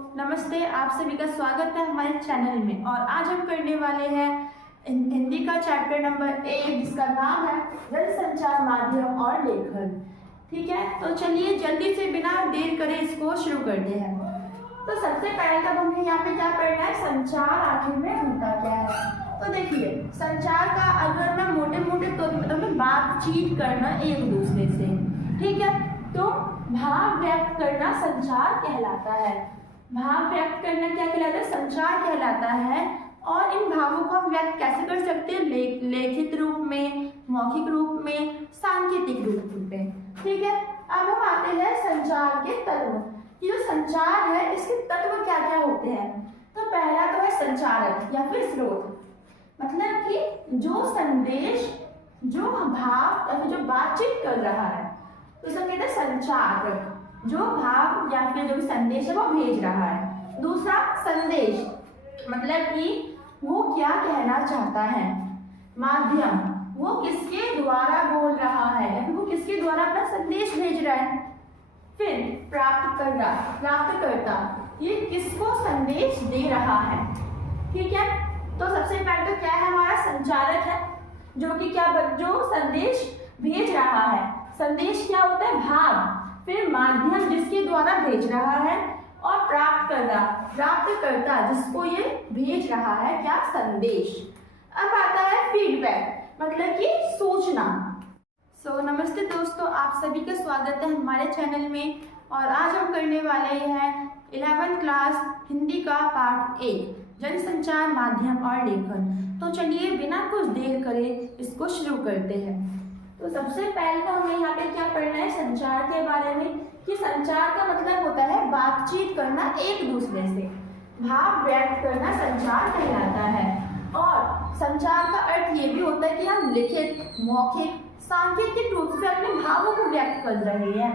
नमस्ते, आप सभी का स्वागत है हमारे चैनल में। और आज हम करने वाले हैं हिंदी का चैप्टर नंबर 1 जिसका नाम है जनसंचार माध्यम और लेखन। ठीक है, तो चलिए जल्दी से बिना देर करे इसको शुरू करते हैं। तो सबसे पहले तब हमें यहाँ पे क्या पढ़ना है, संचार आखिर में होता क्या है। तो देखिए, संचार का अगर मैं मोटे मोटे तौर पर मतलब बातचीत करना एक दूसरे से, ठीक है, तो भाव व्यक्त करना संचार कहलाता है। भाव व्यक्त करना क्या कहलाता है, संचार कहलाता है। और इन भावों को हम व्यक्त कैसे कर सकते हैं, लेखित रूप में, मौखिक रूप में, सांकेतिक रूप में। ठीक है, अब हम आते हैं संचार के तत्व। ये जो संचार है इसके तत्व क्या क्या होते हैं। तो पहला तो है संचारक या फिर स्रोत, मतलब कि जो संदेश, जो भाव या फिर जो बातचीत कर रहा है तो इसे कहते हैं संचारक, जो भाव या फिर जो भी संदेश है वो भेज रहा है। दूसरा संदेश, मतलब कि वो क्या कहना चाहता है। माध्यम, वो किसके द्वारा बोल रहा है या फिर वो किसके द्वारा अपना संदेश भेज रहा है। फिर प्राप्तकर्ता, ये किसको संदेश दे रहा है। ठीक है, तो सबसे पहले तो क्या है, हमारा संचारक है जो कि जो संदेश भेज रहा है। संदेश क्या होता है, भाव। फिर माध्यम, जिसके द्वारा भेज रहा है। और प्राप्तकर्ता, जिसको ये भेज रहा है क्या, संदेश। अब आता है फीडबैक, मतलब कि सूचना। नमस्ते दोस्तों, आप सभी का स्वागत है हमारे चैनल में। और आज हम करने वाले हैं 11th क्लास हिंदी का पार्ट 1 जनसंचार माध्यम और लेखन। तो चलिए बिना कुछ देर करे इसको शुरू करते हैं। तो सबसे पहले तो हमें यहाँ पे क्या पढ़ना है, संचार के बारे में, कि संचार का मतलब होता है बातचीत करना एक दूसरे से। भाव व्यक्त करना संचार कहलाता है। और संचार का अर्थ ये भी होता है कि हम लिखित, मौखिक, सांकेतिक रूप से अपने भावों को व्यक्त कर रहे हैं,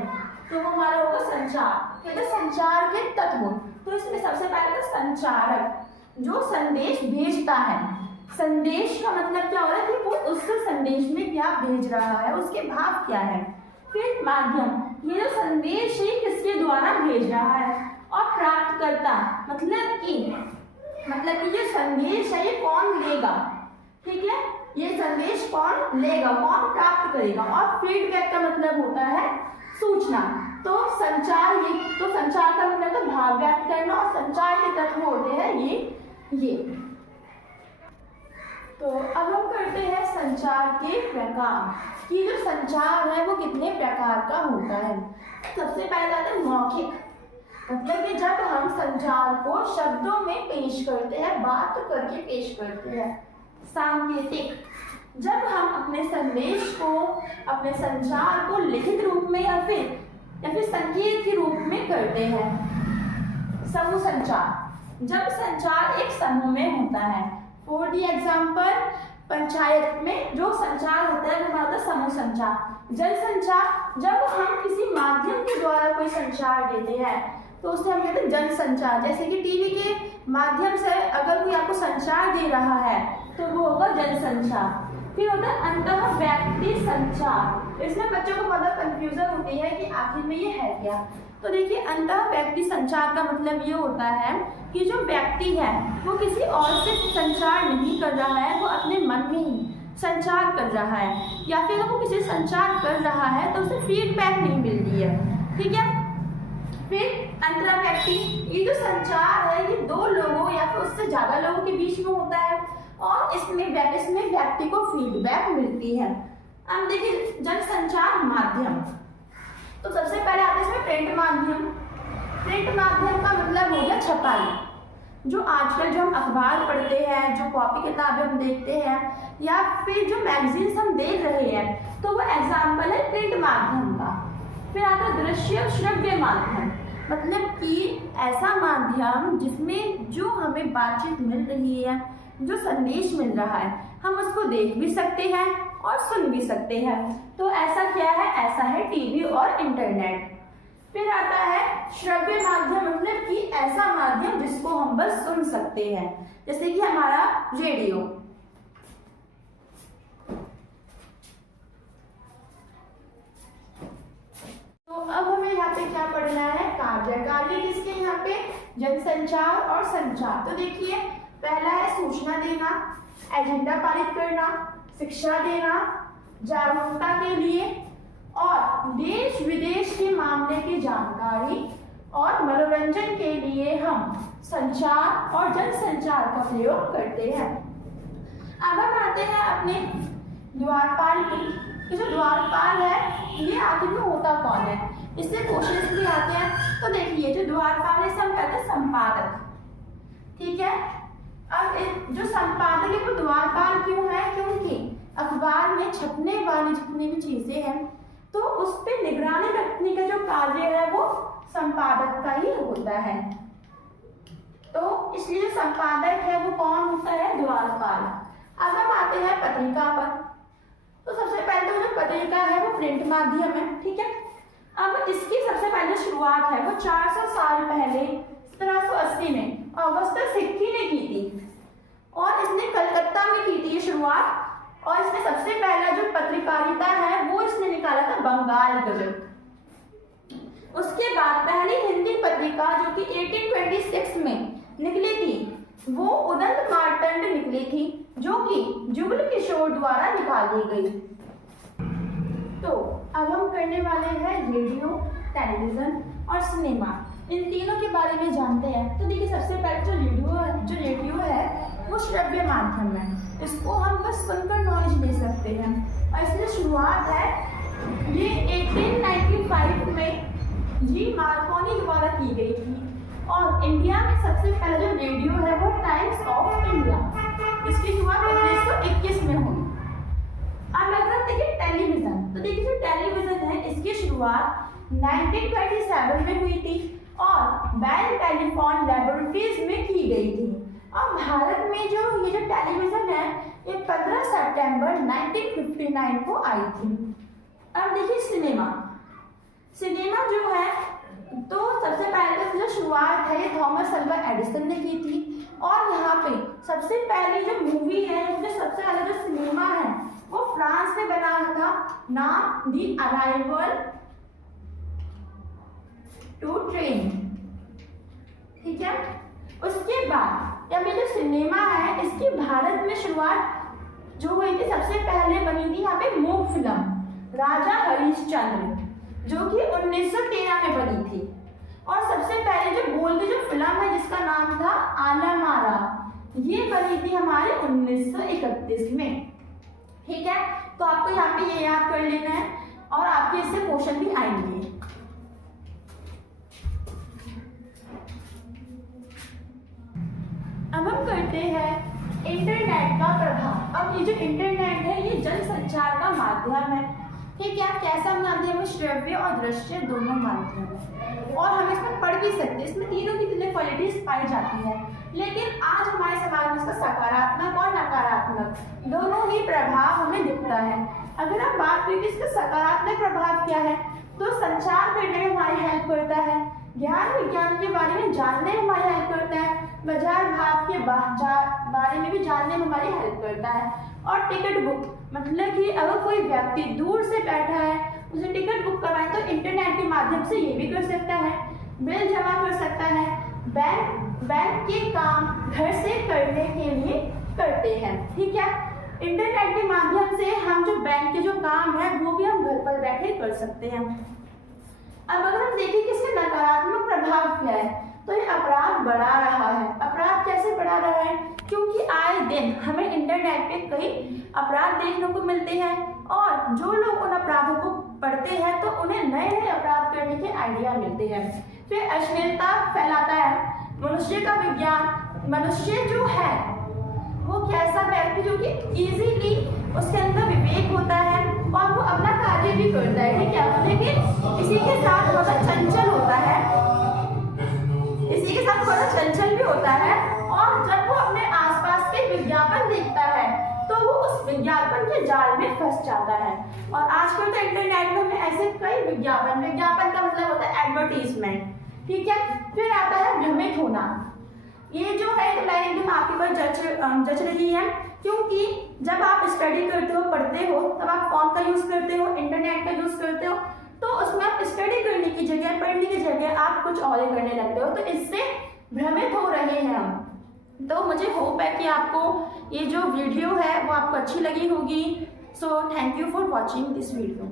तो वो हमारा होगा संचार। कहते हैं संचार के तत्व। तो इसमें सबसे पहले तो संचारक, जो संदेश भेजता है। संदेश का मतलब क्या हो रहा है कि वो उस संदेश में क्या भेज रहा है, उसके भाव क्या है। फिर माध्यम, ये जो संदेश है किसके द्वारा भेज रहा है। और प्राप्तकर्ता, मतलब कि जो संदेश है ये कौन लेगा। ठीक है, ये संदेश कौन लेगा, कौन प्राप्त करेगा। और फीडबैक का मतलब होता है सूचना। तो संचार का मतलब तो भाव व्यक्त करना, और संचार के तत्व होते हैं ये। तो अब हम करते हैं संचार के प्रकार, कि जो संचार है वो कितने प्रकार का होता है। सबसे पहले आता है मौखिक, मतलब कि जब हम संचार को शब्दों में पेश करते हैं, बात करके पेश करते हैं। सांकेतिक, जब हम अपने संदेश को, अपने संचार को लिखित रूप में या फिर संकेत के रूप में करते हैं। समूह संचार, जब संचार एक समूह में होता है। फॉर द एग्जाम्पल, पंचायत में जो संचार होता है वो हमारा होता है समूह संचार। जन संचार, जब हम किसी माध्यम के द्वारा कोई संचार देते हैं तो उसे हम कहते हैं जन संचार। जैसे कि टीवी के माध्यम से अगर कोई आपको संचार दे रहा है तो वो होगा जन संचार। फिर होता है अंतः व्यक्ति संचार। इसमें बच्चों को मतलब कंफ्यूजन होती है कि आखिर में ये है क्या। तो देखिए, अंतः व्यक्ति संचार का मतलब ये होता है कि जो व्यक्ति है वो किसी और से संचार नहीं कर रहा है, वो अपने मन में ही संचार कर रहा है। या फिर वो किसी संचार कर रहा है तो उसे फीडबैक नहीं मिल रही है। ठीक है, फिर अंतरा व्यक्ति, ये जो संचार है ये दो लोगों या फिर उससे ज्यादा लोगों के बीच में होता है और इसमें व्यक्ति को फीडबैक मिलती है। अब देखिए जनसंचार माध्यम, तो सबसे पहले आते हैं इसमें प्रिंट माध्यम। प्रिंट माध्यम का मतलब हो गया छपाई। जो आजकल जो हम अखबार पढ़ते हैं, जो कॉपी किताबें हम देखते हैं, या फिर जो मैगजीन्स हम देख रहे हैं, तो वो एग्जाम्पल है प्रिंट माध्यम का। फिर आता है दृश्य श्रव्य माध्यम, मतलब कि ऐसा माध्यम जिसमें जो हमें बातचीत मिल रही है, जो संदेश मिल रहा है, हम उसको देख भी सकते हैं और सुन भी सकते हैं। तो ऐसा क्या है, ऐसा है टीवी और इंटरनेट। फिर आता है श्रव्य माध्यम, मतलब कि ऐसा माध्यम जिसको हम बस सुन सकते हैं, जैसे कि हमारा रेडियो। तो अब हमें यहाँ पे क्या पढ़ना है, कार्य। कार्य किसके यहाँ पे, जनसंचार और संचार। तो देखिए, पहला है सूचना देना, एजेंडा पारित करना, शिक्षा देना, जागरूकता के लिए, और देश विदेश के मामले की जानकारी और मनोरंजन के लिए हम संचार और जनसंचार का प्रयोग करते हैं। अब हम आते हैं अपने द्वारपाल की। ये जो द्वारपाल है ये आखिर में होता कौन है, इससे क्वेश्चंस भी आते हैं। तो देखिए, जो द्वारपाल है हम कहते हैं संपादक, ठीक है। अब जो संपादक है वो द्वारपाल क्यों है, क्योंकि अखबार में छपने वाली जितनी भी चीजें हैं तो उस पर निगरानी रखने का जो कार्य है वो संपादक का ही होता है। तो इसलिए जो संपादक है वो कौन होता है, द्वारपाल। अब हम आते हैं पत्रिका पर। तो सबसे पहले तो जो पत्रिका है वो प्रिंट माध्यम है, ठीक है। अब इसकी सबसे पहले शुरुआत है वो 400 साल पहले 1780 में ऑगस्टस हिक्की ने की थी, और इसने कलकत्ता में की थी ये शुरुआत। और इसने सबसे पहला जो पत्रकारिता है वो इसने निकाला था बंगाल गजट। उसके बाद पहली हिंदी पत्रिका जो कि 1826 में निकली थी वो उदंत मार्तंड निकली थी, जो कि जुगल किशोर द्वारा निकाली गई। तो अब हम करने वाले हैं रेडियो, टेलीविजन और सिनेमा, इन तीनों के बारे में जानते हैं। तो देखिए, सबसे पहले जो रेडियो है वो श्रव्य माध्यम है, इसको हम बस सुनकर नॉलेज ले सकते हैं। और इसकी शुरुआत है ये 1895 में जी मार्कोनी द्वारा की गई थी। और इंडिया में सबसे पहला जो रेडियो है वो टाइम्स ऑफ इंडिया, इसकी शुरुआत 1921 में हुई। अब अगर देखिए टेलीविजन, तो देखिए जो टेलीविजन है इसकी शुरुआत 1927 में हुई थी और बेल टेलीफोन लैबोरेटरीज में की गई थी। अब भारत में जो ये जो टेलीविजन है ये 15 सितंबर 1959 को आई थी। अब देखिए सिनेमा जो है तो सबसे पहले तो जो शुरुआत है ये थॉमस अल्वा एडिसन ने की थी। और यहाँ पे सबसे पहली जो मूवी है, जो सबसे पहला जो सिनेमा है वो फ्रांस में बना था, नाम दी अराइवल टू ट्रेन, ठीक है। उसके बाद अब ये जो सिनेमा है इसकी भारत में शुरुआत जो हुई थी सबसे पहले बनी थी यहाँ पे मूक फिल्म राजा हरिश्चंद्र, जो कि 1913 में बनी थी। और सबसे पहले जो बोलती जो फिल्म है जिसका नाम था आलमारा, ये बनी थी हमारे 1931 में, ठीक है। तो आपको यहाँ पे ये याद कर लेना है और आपके इससे क्वेश्चन भी आएंगे। अब हम करते हैं इंटरनेट का प्रभाव। अब ये जो इंटरनेट है ये जनसंचार का माध्यम है, ठीक है। कैसा माध्यम है, श्रव्य और दृश्य दोनों माध्यम है। और हम इसमें पढ़ भी सकते हैं, इसमें तीनों की तीनों क्वालिटीज पाई जाती है। लेकिन आज हमारे समाज में इसका सकारात्मक और नकारात्मक दोनों ही प्रभाव हमें दिखता है। अगर हम बात करें कि इसका सकारात्मक प्रभाव क्या है, तो संचार करने में हमारी हेल्प करता है, ज्ञान विज्ञान के बारे में जानने में हमारी हेल्प करता है, बाजार भाव के बारे में भी जानने में हमारी हेल्प करता है। और टिकट बुक, मतलब कि अगर कोई व्यक्ति दूर से बैठा है उसे टिकट बुक करवाए तो इंटरनेट के माध्यम से ये भी कर सकता है, बिल जमा कर सकता है, बैंक के काम घर से करने के लिए करते हैं, ठीक है। इंटरनेट के माध्यम से हम जो बैंक के जो काम है वो भी हम घर पर बैठे कर सकते हैं। अब अगर हम देखें कि इसके नकारात्मक प्रभाव क्या है, तो ये अपराध बढ़ा रहा है। अपराध कैसे बढ़ा रहा है, क्योंकि आए दिन हमें इंटरनेट पे कई अपराध देखने को मिलते हैं और जो लोग उन अपराधों को पढ़ते हैं तो उन्हें नए नए अपराध करने के आइडिया मिलते हैं। फिर अश्लीलता फैलाता है। मनुष्य का विज्ञान, मनुष्य जो है वो कैसा व्यक्ति जो कि इजीली उसके अंदर विवेक होता है और वो अपना कार्य भी करता है, ठीक है। लेकिन इसी के साथ थोड़ा चंचल होता है, चंचल भी होता है। और जब वो अपने आसपास के विज्ञापन देखता है तो वो उस विज्ञापन के जाल में फंस जाता है। और आजकल तो इंटरनेट में हमें ऐसे कई विज्ञापन का मतलब होता है एडवर्टीजमेंट, ठीक है। फिर आता है भ्रमित होना। ये जो है लाइन एकदम आपके पर जच रही है, क्योंकि जब आप स्टडी करते हो, पढ़ते हो, तब आप फोन का यूज करते हो, इंटरनेट का यूज करते हो, तो उसमें आप स्टडी करने की जगह, पढ़ने की जगह आप कुछ और करने लगते हो। तो इससे तो मुझे होप है कि आपको ये जो वीडियो है वो आपको अच्छी लगी होगी। So thank you for watching this video.